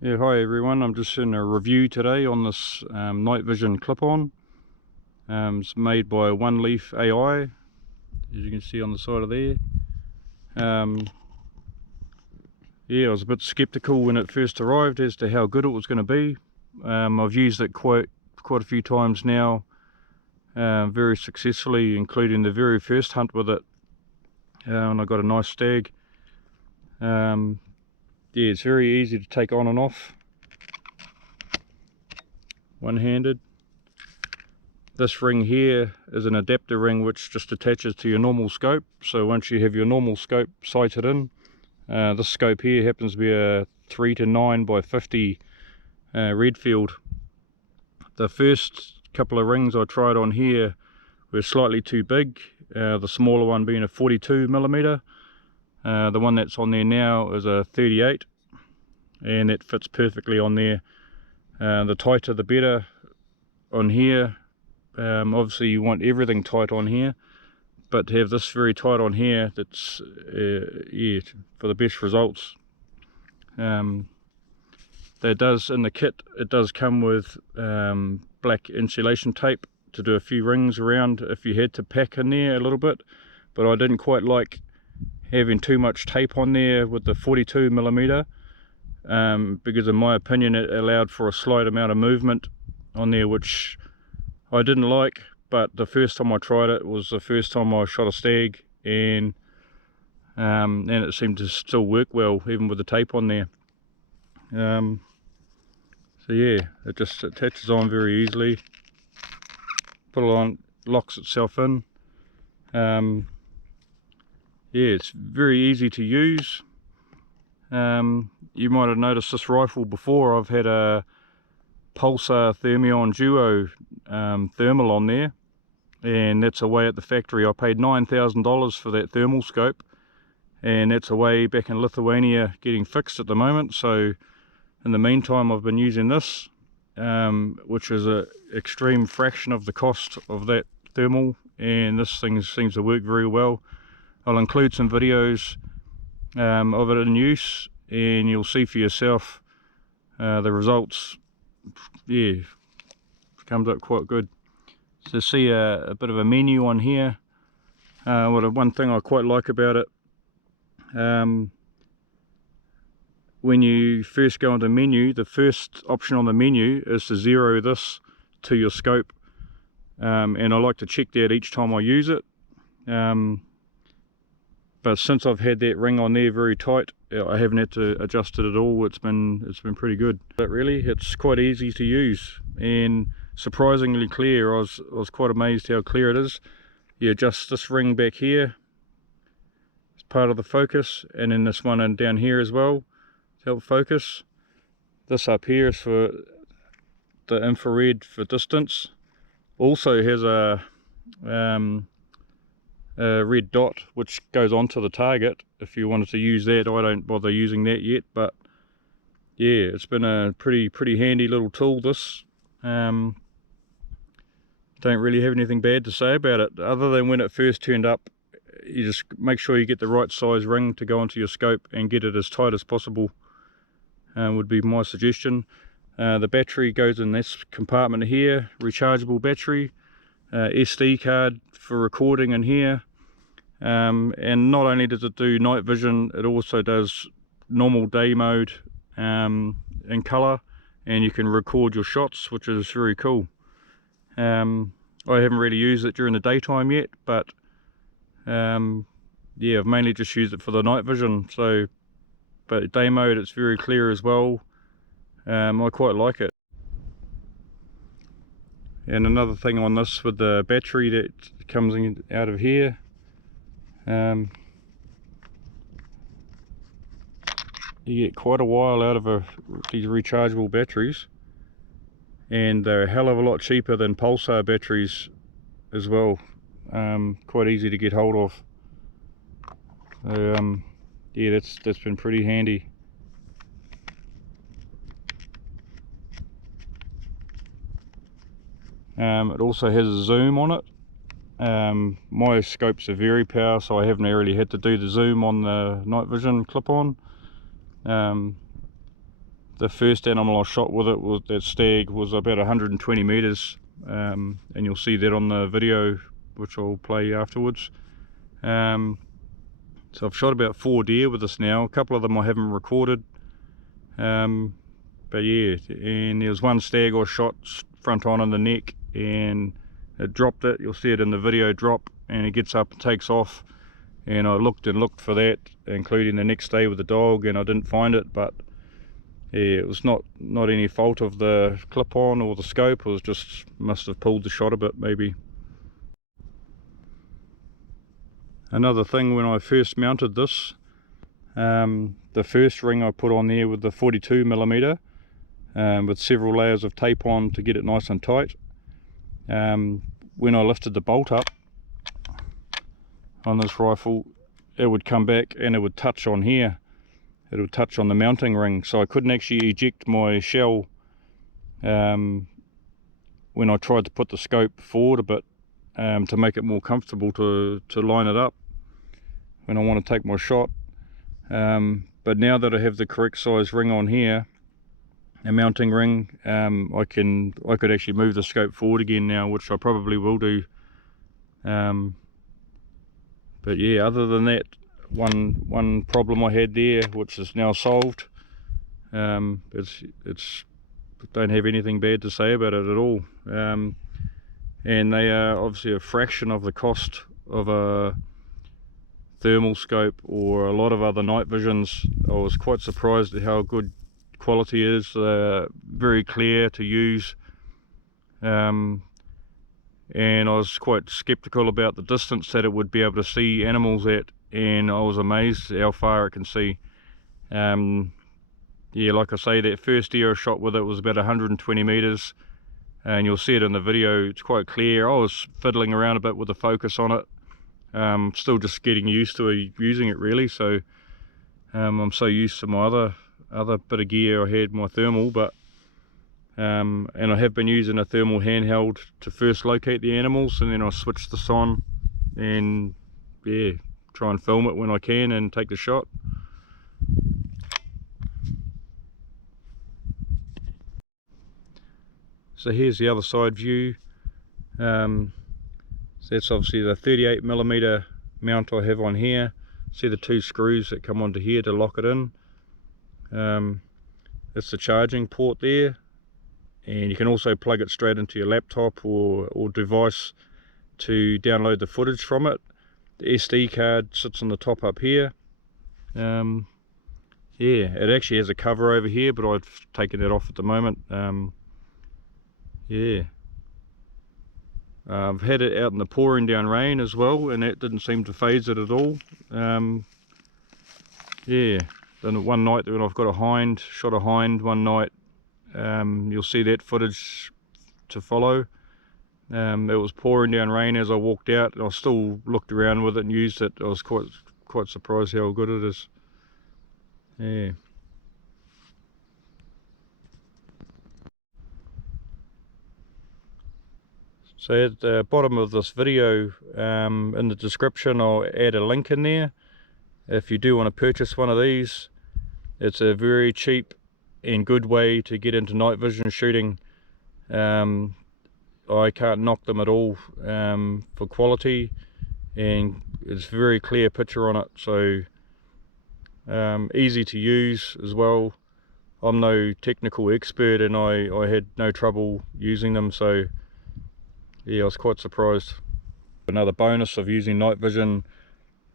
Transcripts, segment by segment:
Yeah, hi everyone. I'm just in a review today on this night vision clip-on. It's made by One Leaf AI, as you can see on the side of there. Yeah, I was a bit skeptical when it first arrived as to how good it was going to be. I've used it quite a few times now, very successfully, including the very first hunt with it, and I got a nice stag. Yeah, it's very easy to take on and off, one-handed. This ring here is an adapter ring which just attaches to your normal scope. So once you have your normal scope sighted in, this scope here happens to be a 3 to 9 by 50 Redfield. The first couple of rings I tried on here were slightly too big, the smaller one being a 42mm. The one that's on there now is a 38, and that fits perfectly on there. The tighter the better on here. Obviously you want everything tight on here, but to have this very tight on here, that's yeah, for the best results. That does, in the kit, it does come with black insulation tape to do a few rings around if you had to pack in there a little bit, but I didn't quite like having too much tape on there with the 42mm, because in my opinion it allowed for a slight amount of movement on there, which I didn't like. But the first time I tried it was the first time I shot a stag, and it seemed to still work well even with the tape on there. So yeah, it just attaches on very easily, put it on, locks itself in. Yeah, it's very easy to use. You might have noticed this rifle before. I've had a Pulsar Thermion Duo thermal on there, and that's away at the factory. I paid $9,000 for that thermal scope, and that's away back in Lithuania getting fixed at the moment. So in the meantime I've been using this, which is an extreme fraction of the cost of that thermal, and this thing seems to work very well. I'll include some videos of it in use, and you'll see for yourself the results. Yeah, comes up quite good. So see a bit of a menu on here. One thing I quite like about it, when you first go into menu, the first option on the menu is to zero this to your scope, and I like to check that each time I use it. But since I've had that ring on there very tight, I haven't had to adjust it at all. It's been pretty good. But really, it's quite easy to use and surprisingly clear. I was quite amazed how clear it is. You adjust this ring back here, it's part of the focus, and then this one and down here as well to help focus. This up here is for the infrared for distance. Also has a red dot which goes onto the target if you wanted to use that. I don't bother using that yet, but yeah, it's been a pretty handy little tool, this. Don't really have anything bad to say about it, other than when it first turned up, you just make sure you get the right size ring to go onto your scope and get it as tight as possible, would be my suggestion. The battery goes in this compartment here, rechargeable battery, SD card for recording in here, and not only does it do night vision, it also does normal day mode in color, and you can record your shots, which is very cool. I haven't really used it during the daytime yet, but yeah, I've mainly just used it for the night vision. So, but day mode, it's very clear as well. I quite like it. And another thing on this with the battery that comes in out of here, you get quite a while out of these rechargeable batteries, and they're a hell of a lot cheaper than Pulsar batteries as well. Quite easy to get hold of. So yeah, that's been pretty handy. It also has a zoom on it. My scopes are very power, so I haven't really had to do the zoom on the night vision clip-on. The first animal I shot with it, was that stag, was about 120 meters, and you'll see that on the video which I'll play afterwards. So I've shot about 4 deer with this now. A couple of them I haven't recorded, but yeah, and there was one stag I shot front on in the neck, and it dropped it. You'll see it in the video drop, and it gets up and takes off, and I looked and looked for that, including the next day with the dog, and I didn't find it. But yeah, it was not any fault of the clip-on or the scope. It was just, must have pulled the shot a bit maybe. Another thing, when I first mounted this, the first ring I put on there with the 42mm, with several layers of tape on to get it nice and tight. When I lifted the bolt up on this rifle, it would come back and it would touch on here. It would touch on the mounting ring, so I couldn't actually eject my shell when I tried to put the scope forward a bit, to make it more comfortable to line it up when I want to take my shot. But now that I have the correct size ring on here, a mounting ring, I could actually move the scope forward again now, which I probably will do. But yeah, other than that, one problem I had there, which is now solved. It's don't have anything bad to say about it at all. And they are obviously a fraction of the cost of a thermal scope or a lot of other night visions. I was quite surprised at how good quality is. Very clear to use, and I was quite skeptical about the distance that it would be able to see animals at, and I was amazed how far it can see. Yeah, like I say, that first deer I shot with it was about 120 meters, and you'll see it in the video. It's quite clear. I was fiddling around a bit with the focus on it, still just getting used to using it really. So I'm so used to my other bit of gear I had, my thermal, but and I have been using a thermal handheld to first locate the animals, and then I switch this on and yeah, try and film it when I can and take the shot. So here's the other side view. So that's obviously the 38mm mount I have on here. See the 2 screws that come onto here to lock it in. That's the charging port there, and you can also plug it straight into your laptop or device to download the footage from it. The SD card sits on the top up here. Yeah, it actually has a cover over here, but I've taken it off at the moment. Yeah, I've had it out in the pouring down rain as well, and that didn't seem to phase it at all. Yeah, then one night when I've got shot a hind one night, you'll see that footage to follow. It was pouring down rain as I walked out, and I still looked around with it and used it. I was quite surprised how good it is. Yeah. So at the bottom of this video, in the description, I'll add a link in there. If you do want to purchase one of these, it's a very cheap and good way to get into night vision shooting. I can't knock them at all for quality, and it's a very clear picture on it, so easy to use as well. I'm no technical expert, and I had no trouble using them, so yeah, I was quite surprised. Another bonus of using night vision,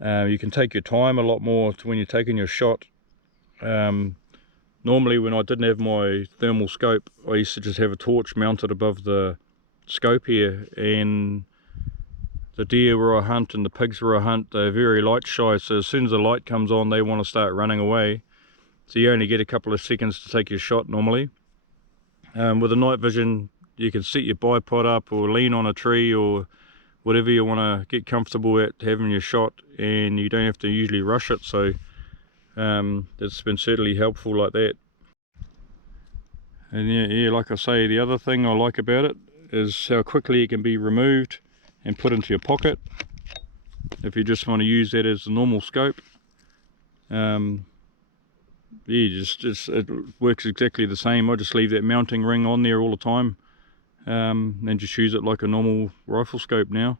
you can take your time a lot more when you're taking your shot. Normally when I didn't have my thermal scope, I used to just have a torch mounted above the scope here, and the deer where I hunt and the pigs where I hunt, they're very light shy, so as soon as the light comes on they want to start running away, so you only get a couple of seconds to take your shot normally. With the night vision, you can set your bipod up or lean on a tree or whatever you want to get comfortable at having your shot, and you don't have to usually rush it, so it's been certainly helpful like that. And yeah, like I say, the other thing I like about it is how quickly it can be removed and put into your pocket if you just want to use that as a normal scope. yeah, just it works exactly the same. I just leave that mounting ring on there all the time, and just use it like a normal rifle scope now.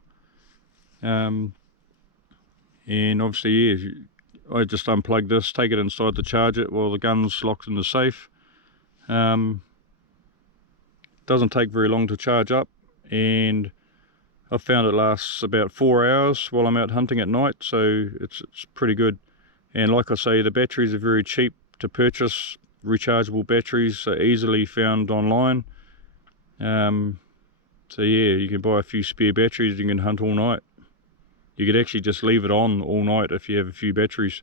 And obviously, yeah, I just unplug this, take it inside to charge it while the gun's locked in the safe. Doesn't take very long to charge up, and I've found it lasts about 4 hours while I'm out hunting at night, so it's pretty good. And like I say, the batteries are very cheap to purchase. Rechargeable batteries are easily found online. So yeah, you can buy a few spare batteries, you can hunt all night. You could actually just leave it on all night if you have a few batteries.